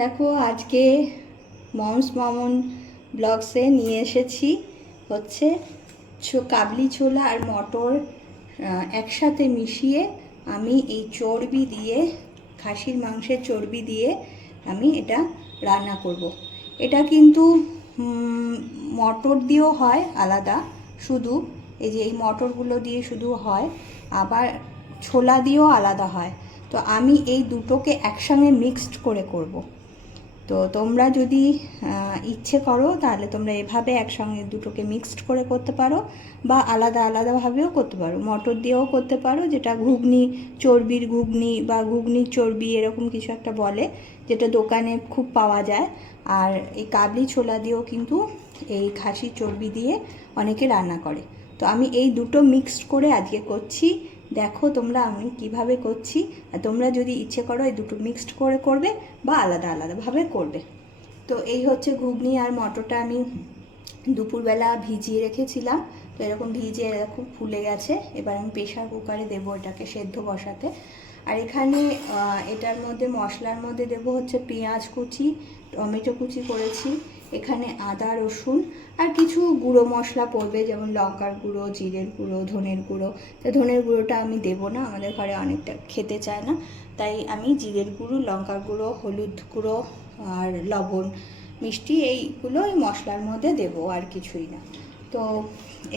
দেখো আজকে মমস মামুন ব্লগসে নিয়ে এসেছি হচ্ছে কাবলি ছোলা আর মটর একসাথে মিশিয়ে আমি এই চর্বি দিয়ে খাসির মাংসের চর্বি দিয়ে আমি এটা রান্না করব। এটা কিন্তু মটর দিয়েও হয় আলাদা, শুধু এই যে এই মটরগুলো দিয়ে শুধু হয়, আবার ছোলা দিয়েও আলাদা হয়। তো আমি এই দুটোকে একসঙ্গে মিক্সড করে করব। তো তোমরা যদি ইচ্ছে করো তাহলে তোমরা এভাবে একসঙ্গে দুটোকে মিক্সড করে করতে পারো, বা আলাদা আলাদাভাবেও করতে পারো। মটর দিয়েও করতে পারো, যেটা ঘুগনি, চর্বির ঘুগনি বা ঘুগনির চর্বি এরকম কিছু একটা বলে, যেটা দোকানে খুব পাওয়া যায়। আর এই কাবলি ছোলা দিয়েও কিন্তু এই খাসির চর্বি দিয়ে অনেকে রান্না করে। তো আমি এই দুটো মিক্সড করে আজকে করছি। দেখো তোমরা আমি কিভাবে করছি। আর তোমরা যদি ইচ্ছে করো এই দুটো মিক্সড করে করবে বা আলাদা আলাদাভাবে করবে। তো এই হচ্ছে ঘুগনি আর মটরটা আমি দুপুরবেলা ভিজিয়ে রেখেছিলাম। তো এরকম ভিজিয়ে এরকম ফুলে গেছে। এবার আমি প্রেশার কুকারে দেবো এটাকে সেদ্ধ বসাতে। আর এখানে এটার মধ্যে মশলার মধ্যে দেবো হচ্ছে পেঁয়াজ কুচি, টমেটো কুচি করেছি, এখানে আদা রসুন আর কিছু গুঁড়ো মশলা পড়বে, যেমন লঙ্কার গুঁড়ো, জিরের গুঁড়ো, ধনের গুঁড়ো। তো ধনের গুঁড়োটা আমি দেবো না, আমাদের ঘরে অনেকটা খেতে চায় না, তাই আমি জিরের গুঁড়ো, লঙ্কার গুঁড়ো, হলুদ গুঁড়ো আর লবণ, মিষ্টি এইগুলো এই মশলার মধ্যে দেবো, আর কিছুই না। তো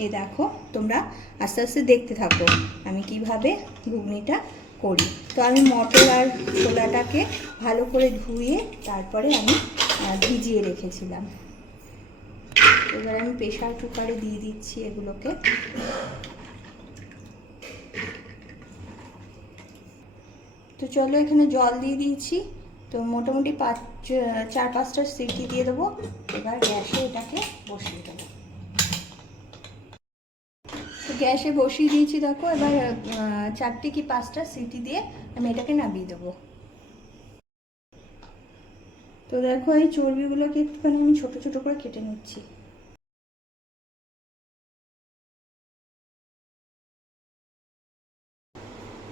এই দেখো তোমরা আস্তে আস্তে দেখতে থাকো আমি কিভাবে ঘুগনিটা করি। তো আমি মটর আর ছোলাটাকে ভালো করে ধুয়ে তারপরে আমি ভিজিয়ে রেখেছিলাম। এবার আমি প্রেশার কুকারে দিয়ে দিচ্ছি এগুলোকে। তো চলো এখানে জল দিয়ে দিয়েছি। তো মোটামুটি 4-5টা সিটি দিয়ে দেবো। এবার গ্যাসে এটাকে বসিয়ে দেবো। তো গ্যাসে বসিয়ে দিয়েছি দেখো। এবার 4টে কি 5টা সিটি দিয়ে আমি এটাকে নামিয়ে দেবো। তো দেখো এই চর্বিগুলোকে একটুখানি আমি ছোট ছোট করে কেটে নিচ্ছি।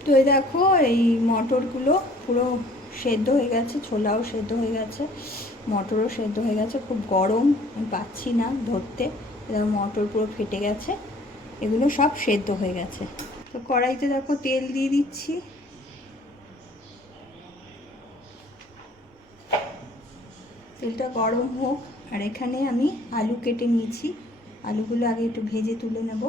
তো এই দেখো এই মটরগুলো পুরো সেদ্ধ হয়ে গেছে, ছোলাও সেদ্ধ হয়ে গেছে, মটরও সেদ্ধ হয়ে গেছে। খুব গরম, আমি পাচ্ছি না ধরতে। এরকম মটর পুরো ফেটে গেছে, এগুলো সব সেদ্ধ হয়ে গেছে। তো কড়াইতে দেখো তেল দিয়ে দিচ্ছি। তেলটা গরম হোক। আর এখানে আমি আলু কেটে নিয়েছি, আলুগুলো আগে একটু ভেজে তুলে নেব।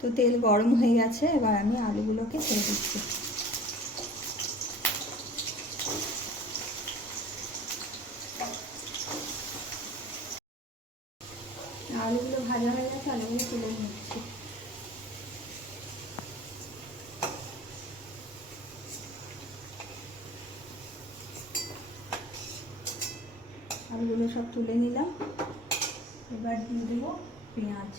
তো তেল গরম হয়ে গেছে, এবার আমি আলুগুলোকে ছেড়ে দিচ্ছি। আলুগুলো ভাজা হয়ে গেছে, আলুগুলো তুলে নিচ্ছি। আলুগুলো সব তুলে নিলাম। এবার দিয়ে দেবো পেঁয়াজ।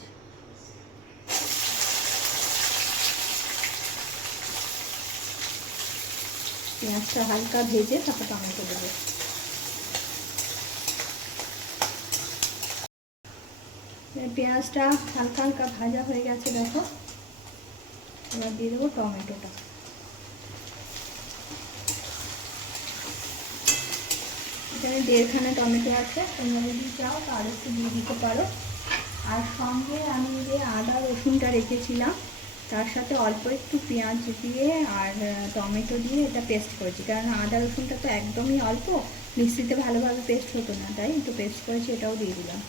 পেঁয়াজটা হালকা ভেজে তারপর টমেটো দেবো। পেঁয়াজটা হালকা হালকা ভাজা হয়ে গেছে দেখো। এবার দিয়ে দেবো টমেটোটা। এখানে 1.5খানা টমেটো আছে, তোমরা যদি চাও তাহলে একটু দিয়ে দিতে পারো। আর সঙ্গে আমি যে আদা রসুনটা রেখেছিলাম তার সাথে অল্প একটু পেঁয়াজ দিয়ে আর টমেটো দিয়ে এটা পেস্ট করেছি, কারণ আদা রসুনটা তো একদমই অল্প, মিক্সিতে ভালোভাবে পেস্ট হতো না, তাই একটু পেস্ট করেছি, এটাও দিয়ে দিলাম।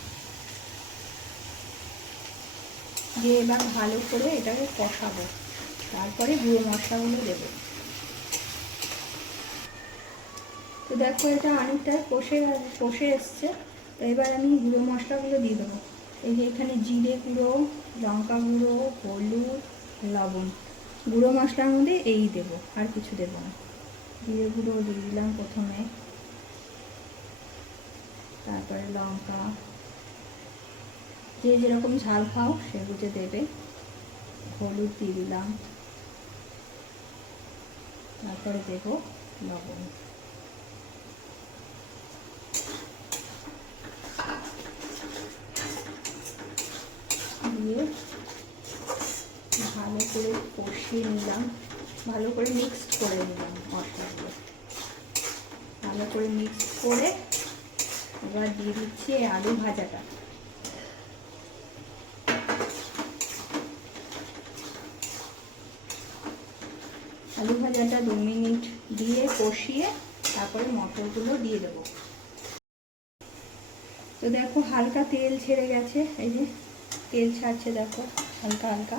দিয়ে এবার ভালো করে এটাকে কষাবো, তারপরে গুঁড়ো মশলাগুলো দেবো। তো দেখো এটা অনেকটা কষে এসছে। তো এবার আমি গুঁড়ো মশলাগুলো দিয়ে দেবো। এই যে এখানে জিরে গুঁড়ো, লঙ্কা গুঁড়ো, হলুদ, লবণ, গুঁড়ো মশলার মধ্যে এই দেবো, আর কিছু দেবো না। জিরে গুঁড়ো দিয়ে দিলাম প্রথমে, তারপরে লঙ্কা, যে যেরকম ঝাল খাও সে বুঝে দেবে। হলুদ দিয়ে দিলাম, তারপরে দেবো লবণ। দিয়ে ভালো করে কষিয়ে নিলাম। ভালো করে মিক্সড করে নিলাম মশলাগুলো। ভালো করে মিক্স করে এবার দিয়ে দিচ্ছি আলু ভাজাটা। আলু ভাজাটা 2 মিনিট দিয়ে কষিয়ে তারপরে মটরগুলো দিয়ে দেবো। তো দেখো হালকা তেল ছেড়ে গেছে, এই যে তেল ছাড়ছে দেখো হালকা হালকা।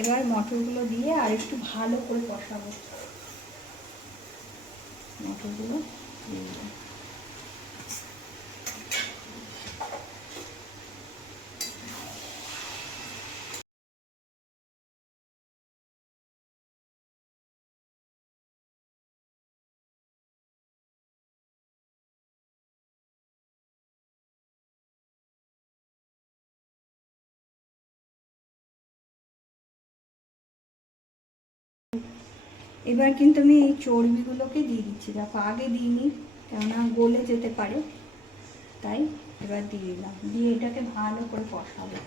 এবার মটরগুলো দিয়ে আর একটু ভালো করে কষাবো। মটরগুলো দিয়ে দেবো। এবার কিন্তু আমি এই চর্বিগুলোকে দিয়ে দিচ্ছি, দেখো আগে দিইনি কেননা গলে যেতে পারে, তাই এবার দিয়ে দিলাম। দিয়ে এটাকে ভালো করে কষাবো।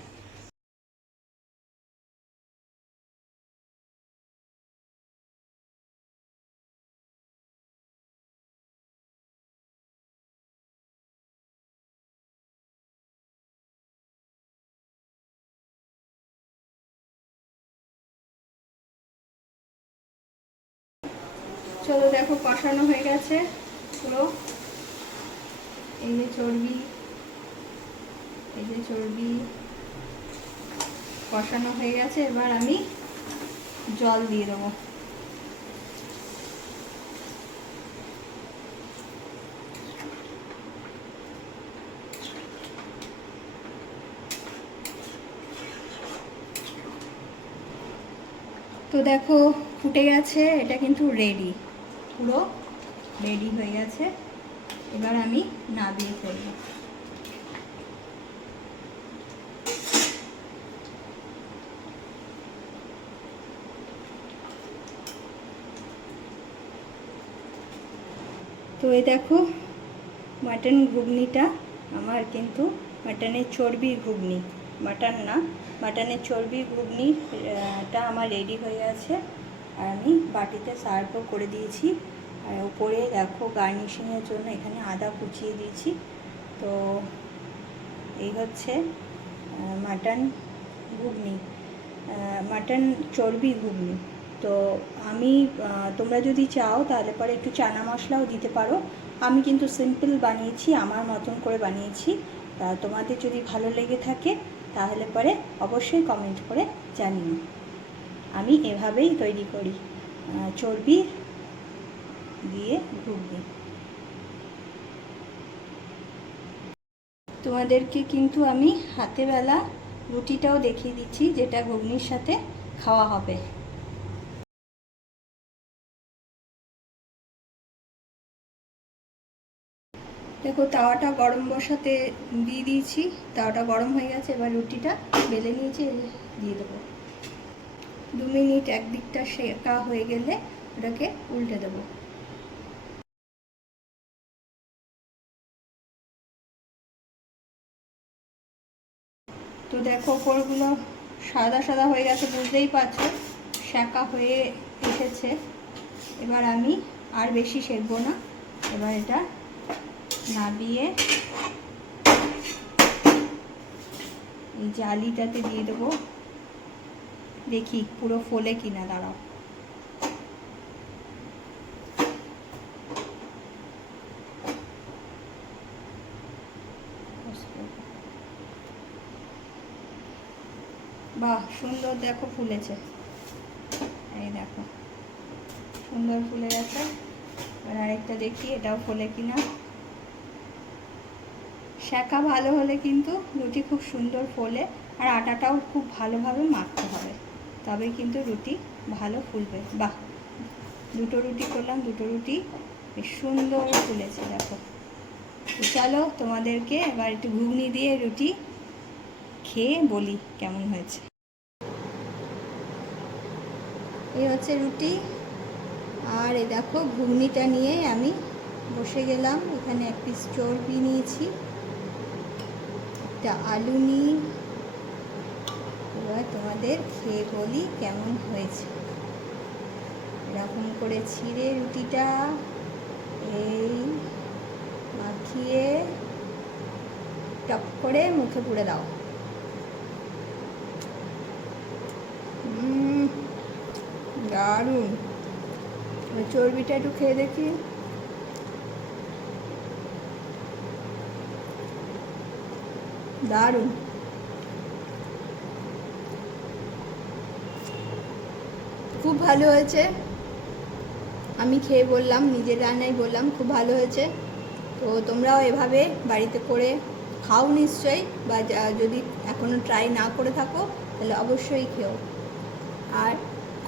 চলো দেখো কষানো হয়ে গেছে পুরো। এই যে চর্বি, এই যে চর্বি কষানো হয়ে গেছে। এবার আমি জল দিয়ে দেবো। তো দেখো ফুটে গেছে, এটা কিন্তু রেডি, পুরো রেডি হয়ে গেছে। এবার আমি নামিয়ে ফেলব। তো এই দেখো মাটন ঘুগনিটা আমার কিন্তু মাটনের চর্বির ঘুগনি, মাটন না, মাটনের চর্বির ঘুগনিটা আমার রেডি হয়ে গেছে। আর আমি বাটিতে সার্ভও করে দিয়েছি। আর উপরে দেখো গার্নিশিংয়ের জন্য এখানে আদা কুচিয়ে দিয়েছি। তো এই হচ্ছে মাটন ঘুগনি, মাটন চর্বি ঘুগনি। তো আমি তোমরা যদি চাও তাহলে পরে একটু চানা মশলাও দিতে পারো। আমি কিন্তু সিম্পল বানিয়েছি, আমার মতন করে বানিয়েছি। তা তোমাদের যদি ভালো লেগে থাকে তাহলে পরে অবশ্যই কমেন্ট করে জানিও। আমি এভাবেই তৈরি করি চর্বি দিয়ে ঘুগনি। তোমাদেরকে কিন্তু আমি হাতে বেলা রুটিটাও দেখিয়ে দিচ্ছি, যেটা ঘুগনির সাথে খাওয়া হবে। দেখো তাওয়াটা গরম বসাতে দিয়ে দিয়েছি, তাওয়াটা গরম হয়ে গেছে। এবার রুটিটা বেলে নিয়েছি, দিয়ে দেবো। 2 মিনিট একদিকটা সেকা হয়ে গেলে ওটাকে উল্টে দেবো। তো দেখো ওপরগুলো সাদা সাদা হয়ে গেছে, বুঝতেই পারছো সেকা হয়ে এসেছে। এবার আমি আর বেশি সেকবো না। এবার এটা নাবিয়ে এই জালিটাতে দিয়ে দেবো। দেখি পুরো ফোলে কিনা, দাঁড়াও। বাহ সুন্দর, দেখো ফুলেছে, এই দেখো সুন্দর ফুলে গেছে। আর আরেকটা দেখি এটাও ফোলে কিনা। সেকা ভালো হলে কিন্তু রুটি খুব সুন্দর ফোলে। আর আটাটাও খুব ভালোভাবে মাখতে হবে, তবে কিন্তু রুটি ভালো ফুলবে। বাহ, দুটো রুটি করলাম, দুটো রুটি বেশ সুন্দর ফুলেছে দেখো। তো চলো তোমাদেরকে এবার একটু ঘুগনি দিয়ে রুটি খেয়ে বলি কেমন হয়েছে। এই হচ্ছে রুটি, আর এই দেখো ঘুগনিটা নিয়ে আমি বসে গেলাম। এখানে 1 পিস চর্বি নিয়েছি, একটা আলু নিই। এবার তোমাদের খেয়ে বলি কেমন হয়েছে। এরকম করে ছিঁড়ে রুটিটা এই মাখিয়ে টপ করে মুখে পুরে দাও। দারুণ। চর্বিটা একটু খেয়ে দেখি। দারুণ। খুব ভালো হয়েছে। আমি খেয়ে বললাম, নিজের রান্নাই বললাম খুব ভালো হয়েছে। তো তোমরাও এভাবে বাড়িতে করে খাও নিশ্চয়ই, বা যদি এখনও ট্রাই না করে থাকো তাহলে অবশ্যই খেও। আর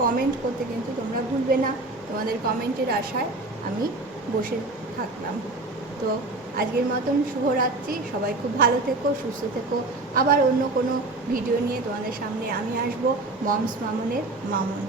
কমেন্ট করতে কিন্তু তোমরা ভুলবে না। তোমাদের কমেন্টের আশায় আমি বসে থাকলাম। তো আজকের মতন শুভরাত্রি। সবাই খুব ভালো থেকো, সুস্থ থেকো। আবার অন্য কোনো ভিডিও নিয়ে তোমাদের সামনে আমি আসবো। মমস মামুনের মামুন।